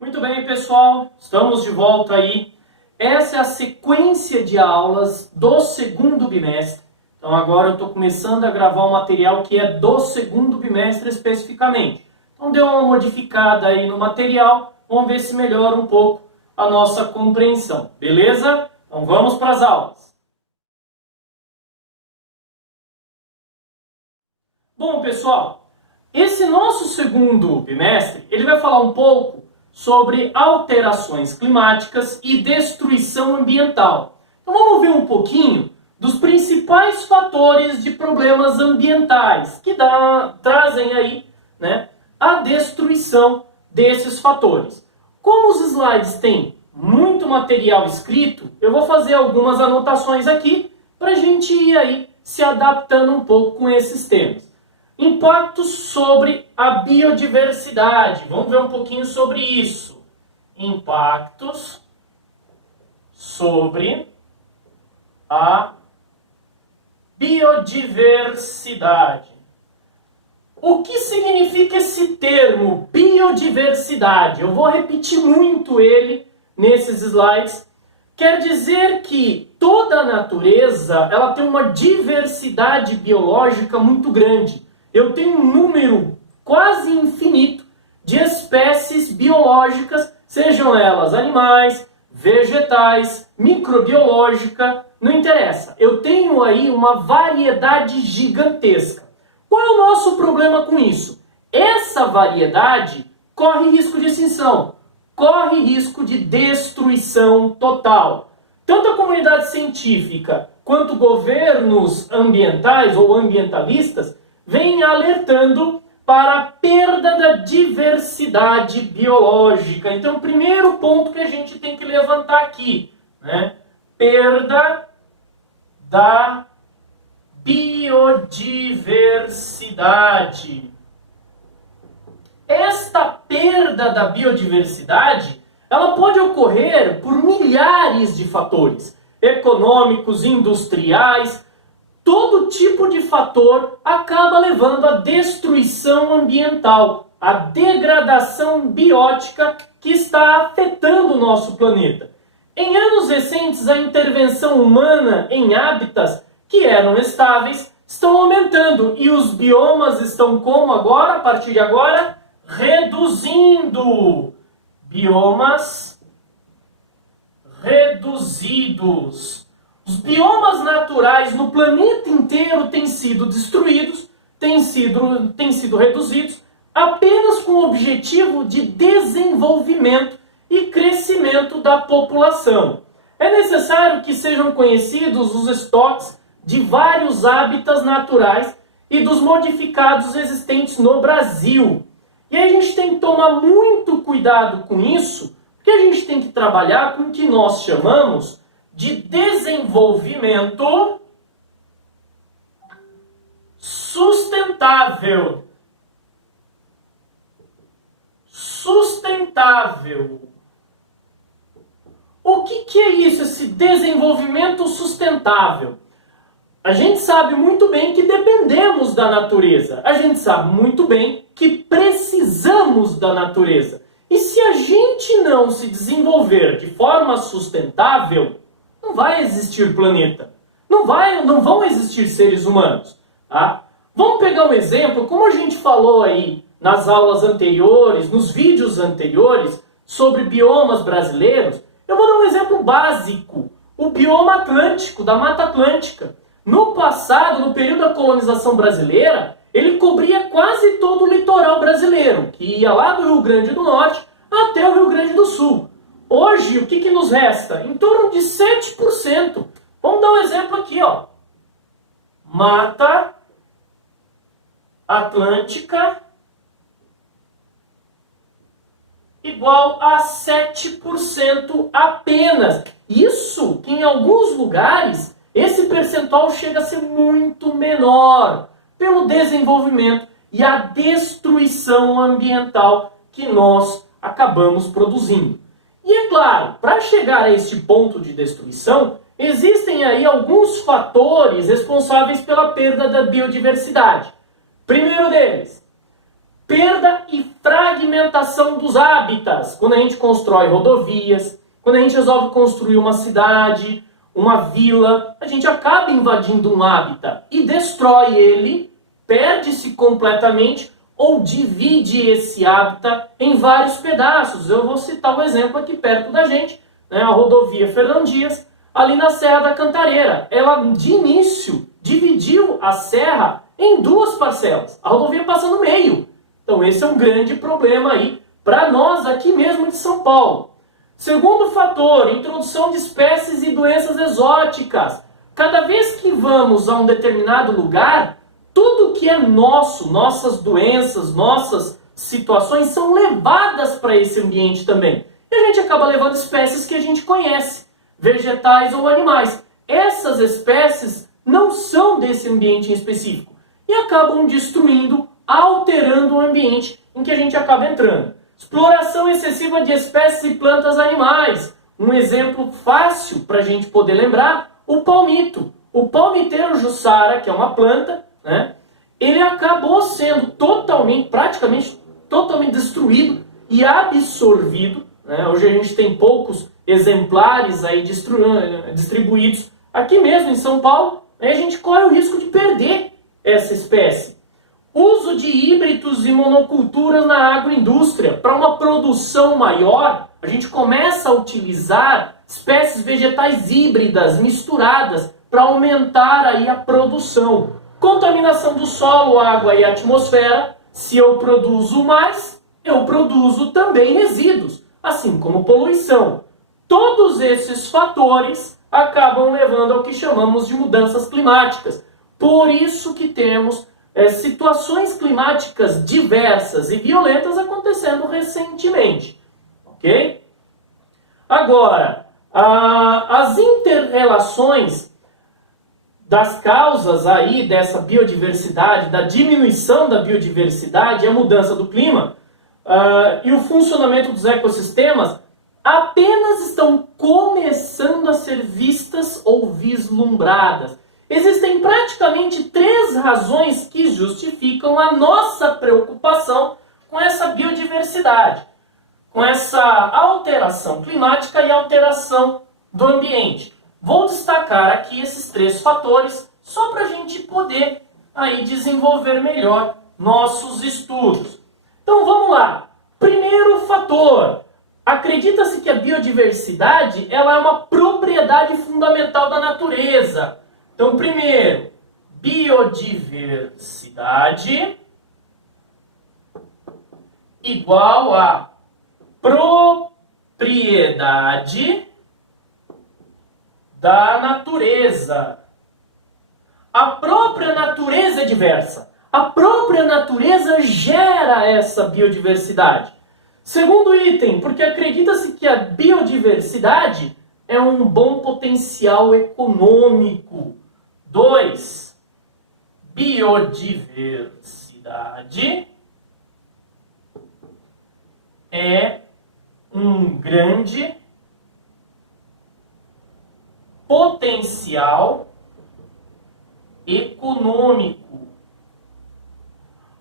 Muito bem, pessoal, estamos de volta aí. Essa é a sequência de aulas do segundo bimestre. Então agora eu estou começando a gravar um material que é do segundo bimestre especificamente. Então deu uma modificada aí no material, vamos ver se melhora um pouco a nossa compreensão, beleza? Então vamos para as aulas. Bom, pessoal, esse nosso segundo bimestre, ele vai falar um pouco sobre alterações climáticas e destruição ambiental. Então vamos ver um pouquinho dos principais fatores de problemas ambientais que trazem aí, a destruição desses fatores. Como os slides têm muito material escrito, eu vou fazer algumas anotações aqui para a gente ir aí se adaptando um pouco com esses temas. Impactos sobre a biodiversidade. Vamos ver um pouquinho sobre isso. Impactos sobre a biodiversidade. O que significa esse termo, biodiversidade? Eu vou repetir muito ele nesses slides. Quer dizer que toda a natureza ela tem uma diversidade biológica muito grande. Eu tenho um número quase infinito de espécies biológicas, sejam elas animais, vegetais, microbiológica, não interessa. Eu tenho aí uma variedade gigantesca. Qual é o nosso problema com isso? Essa variedade corre risco de extinção, corre risco de destruição total. Tanto a comunidade científica quanto governos ambientais ou ambientalistas vem alertando para a perda da diversidade biológica. Então, o primeiro ponto que a gente tem que levantar aqui, perda da biodiversidade. Esta perda da biodiversidade, ela pode ocorrer por milhares de fatores, econômicos, industriais. Todo tipo de fator acaba levando à destruição ambiental, à degradação biótica que está afetando o nosso planeta. Em anos recentes, a intervenção humana em hábitats que eram estáveis estão aumentando e os biomas estão como agora, a partir de agora, reduzindo. Biomas reduzidos. Os biomas naturais no planeta inteiro têm sido destruídos, têm sido reduzidos, apenas com o objetivo de desenvolvimento e crescimento da população. É necessário que sejam conhecidos os estoques de vários hábitats naturais e dos modificados existentes no Brasil. E aí a gente tem que tomar muito cuidado com isso, porque a gente tem que trabalhar com o que nós chamamos de desenvolvimento sustentável. Sustentável. O que é isso, esse desenvolvimento sustentável? A gente sabe muito bem que dependemos da natureza. A gente sabe muito bem que precisamos da natureza. E se a gente não se desenvolver de forma sustentável, não vai existir planeta. Não vão existir seres humanos. Tá? Vamos pegar um exemplo, como a gente falou aí nas aulas anteriores, nos vídeos anteriores, sobre biomas brasileiros. Eu vou dar um exemplo básico. O bioma atlântico, da Mata Atlântica. No passado, no período da colonização brasileira, ele cobria quase todo o litoral brasileiro, que ia lá do Rio Grande do Norte até o Rio Grande do Sul. Hoje, o que nos resta? Em torno de 7%. Vamos dar um exemplo aqui, ó. Mata Atlântica igual a 7% apenas. Isso que em alguns lugares esse percentual chega a ser muito menor pelo desenvolvimento e a destruição ambiental que nós acabamos produzindo. E é claro, para chegar a este ponto de destruição, existem aí alguns fatores responsáveis pela perda da biodiversidade. Primeiro deles, perda e fragmentação dos hábitats. Quando a gente constrói rodovias, quando a gente resolve construir uma cidade, uma vila, a gente acaba invadindo um hábitat e destrói ele, perde-se completamente ou divide esse hábitat em vários pedaços. Eu vou citar um exemplo aqui perto da gente, né, a rodovia Fernão Dias, ali na Serra da Cantareira. Ela, de início, dividiu a serra em duas parcelas. A rodovia passa no meio. Então esse é um grande problema aí para nós aqui mesmo de São Paulo. Segundo fator, introdução de espécies e doenças exóticas. Cada vez que vamos a um determinado lugar, tudo que é nosso, nossas doenças, nossas situações são levadas para esse ambiente também. E a gente acaba levando espécies que a gente conhece, vegetais ou animais. Essas espécies não são desse ambiente em específico e acabam destruindo, alterando o ambiente em que a gente acaba entrando. Exploração excessiva de espécies e plantas animais. Um exemplo fácil para a gente poder lembrar, o palmito. O palmiteiro jussara, que é uma planta, né, ele acabou sendo praticamente totalmente destruído e absorvido. Né? Hoje a gente tem poucos exemplares aí distribuídos aqui mesmo em São Paulo. Aí a gente corre o risco de perder essa espécie. Uso de híbridos e monoculturas na agroindústria. Para uma produção maior, a gente começa a utilizar espécies vegetais híbridas, misturadas, para aumentar aí a produção. Contaminação do solo, água e atmosfera. Se eu produzo mais, eu produzo também resíduos, assim como poluição. Todos esses fatores acabam levando ao que chamamos de mudanças climáticas. Por isso que temos situações climáticas diversas e violentas acontecendo recentemente. Ok? Agora, as interrelações das causas aí dessa biodiversidade, da diminuição da biodiversidade, a mudança do clima e o funcionamento dos ecossistemas apenas estão começando a ser vistas ou vislumbradas. Existem praticamente 3 razões que justificam a nossa preocupação com essa biodiversidade, com essa alteração climática e alteração do ambiente. Vou destacar aqui esses 3 fatores só para a gente poder aí desenvolver melhor nossos estudos. Então vamos lá. Primeiro fator. Acredita-se que a biodiversidade ela é uma propriedade fundamental da natureza. Então, primeiro, biodiversidade igual a propriedade da natureza. A própria natureza é diversa. A própria natureza gera essa biodiversidade. Segundo item, porque acredita-se que a biodiversidade é um bom potencial econômico. 2. Biodiversidade é um grande potencial econômico.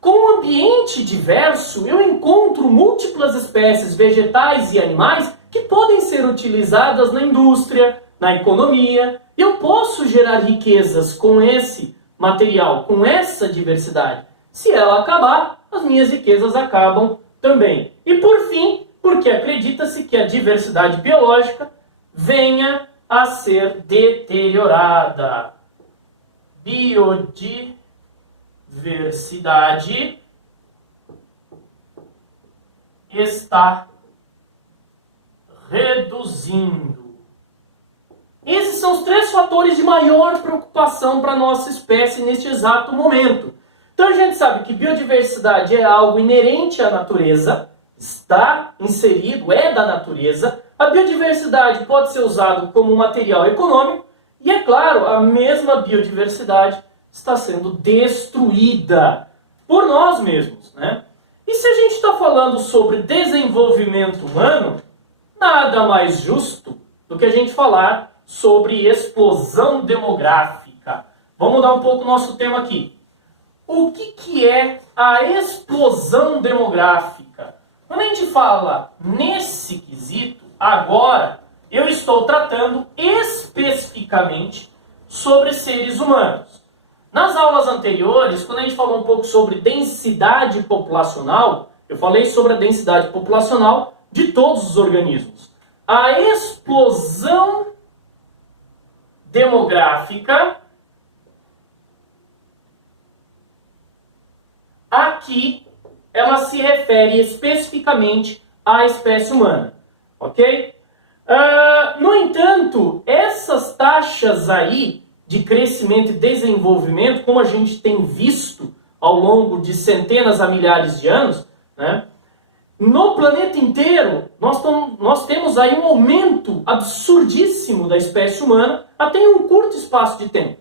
Com um ambiente diverso, eu encontro múltiplas espécies vegetais e animais que podem ser utilizadas na indústria, na economia, e eu posso gerar riquezas com esse material, com essa diversidade. Se ela acabar, as minhas riquezas acabam também. E por fim, porque acredita-se que a diversidade biológica venha a ser deteriorada. Biodiversidade está reduzindo. Esses são os 3 fatores de maior preocupação para a nossa espécie neste exato momento. Então a gente sabe que biodiversidade é algo inerente à natureza, está inserido, é da natureza. A biodiversidade pode ser usada como material econômico e, é claro, a mesma biodiversidade está sendo destruída por nós mesmos, né? E se a gente está falando sobre desenvolvimento humano, nada mais justo do que a gente falar sobre explosão demográfica. Vamos mudar um pouco o nosso tema aqui. o que é a explosão demográfica? Quando a gente fala nesse quesito, agora eu estou tratando especificamente sobre seres humanos. Nas aulas anteriores, quando a gente falou um pouco sobre densidade populacional, eu falei sobre a densidade populacional de todos os organismos. A explosão demográfica, aqui, ela se refere especificamente à espécie humana, ok? No entanto, essas taxas aí de crescimento e desenvolvimento, como a gente tem visto ao longo de centenas a milhares de anos, né? No planeta inteiro, nós temos aí um aumento absurdíssimo da espécie humana até em um curto espaço de tempo.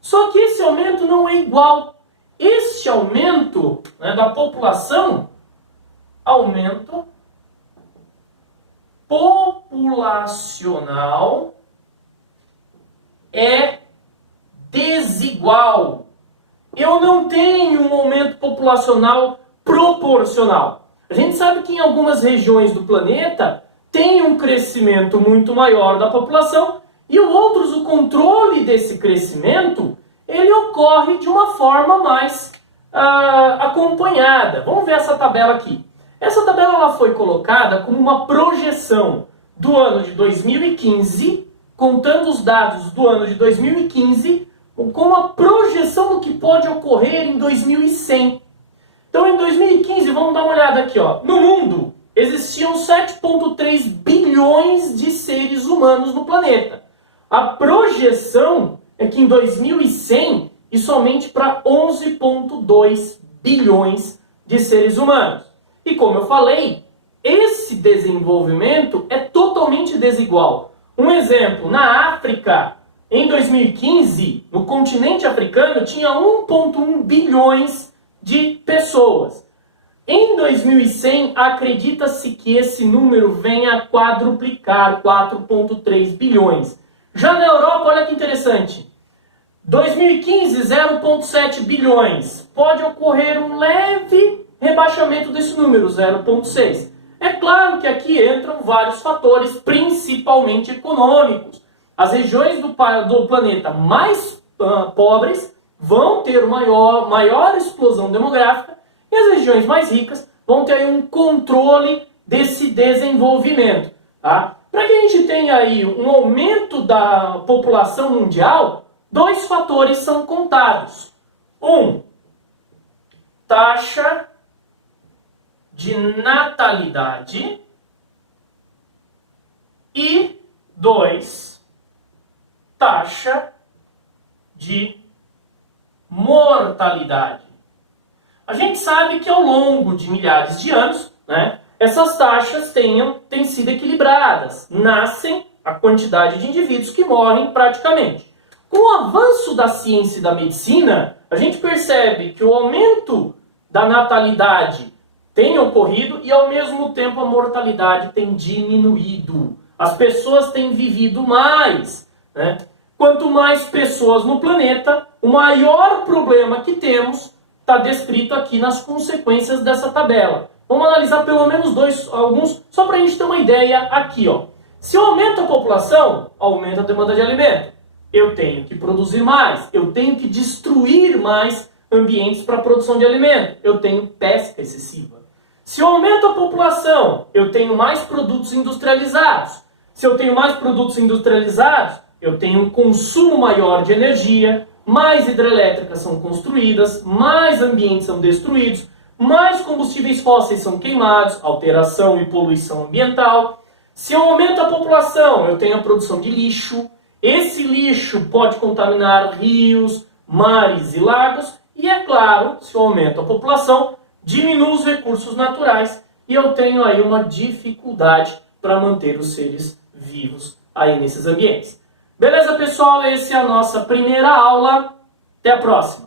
Só que esse aumento não é igual. Esse aumento, né, da população, aumento populacional, é desigual. Eu não tenho um aumento populacional proporcional. A gente sabe que em algumas regiões do planeta tem um crescimento muito maior da população e outros, o controle desse crescimento, ele ocorre de uma forma mais acompanhada. Vamos ver essa tabela aqui. Essa tabela ela foi colocada como uma projeção do ano de 2015, contando os dados do ano de 2015, com uma projeção do que pode ocorrer em 2100. Então, em 2015, vamos dar uma olhada aqui, ó. No mundo, existiam 7,3 bilhões de seres humanos no planeta. A projeção é que em 2100, isso aumente para 11,2 bilhões de seres humanos. E como eu falei, esse desenvolvimento é totalmente desigual. Um exemplo, na África, em 2015, no continente africano, tinha 1,1 bilhões de pessoas. Em 2100, acredita-se que esse número venha a quadruplicar, 4,3 bilhões. Já na Europa, olha que interessante. 2015, 0,7 bilhões. Pode ocorrer um leve rebaixamento desse número, 0,6. É claro que aqui entram vários fatores, principalmente econômicos. As regiões do planeta mais pobres vão ter maior explosão demográfica e as regiões mais ricas vão ter aí um controle desse desenvolvimento. Tá? Para que a gente tenha aí um aumento da população mundial, dois fatores são contados. Taxa de natalidade e 2, taxa de mortalidade. A gente sabe que ao longo de milhares de anos, né, essas taxas têm sido equilibradas. Nascem a quantidade de indivíduos que morrem praticamente. Com o avanço da ciência e da medicina, a gente percebe que o aumento da natalidade tem ocorrido e ao mesmo tempo a mortalidade tem diminuído. As pessoas têm vivido mais, né? Quanto mais pessoas no planeta, o maior problema que temos está descrito aqui nas consequências dessa tabela. Vamos analisar pelo menos alguns, só para a gente ter uma ideia aqui, ó. Se aumenta a população, aumenta a demanda de alimento. Eu tenho que produzir mais, eu tenho que destruir mais ambientes para a produção de alimento. Eu tenho pesca excessiva. Se eu aumento a população, eu tenho mais produtos industrializados. Se eu tenho mais produtos industrializados, eu tenho um consumo maior de energia, mais hidrelétricas são construídas, mais ambientes são destruídos, mais combustíveis fósseis são queimados, alteração e poluição ambiental. Se eu aumento a população, eu tenho a produção de lixo. Esse lixo pode contaminar rios, mares e lagos. E é claro, se eu aumento a população, diminuo os recursos naturais e eu tenho aí uma dificuldade para manter os seres vivos aí nesses ambientes. Beleza, pessoal? Essa é a nossa primeira aula. Até a próxima!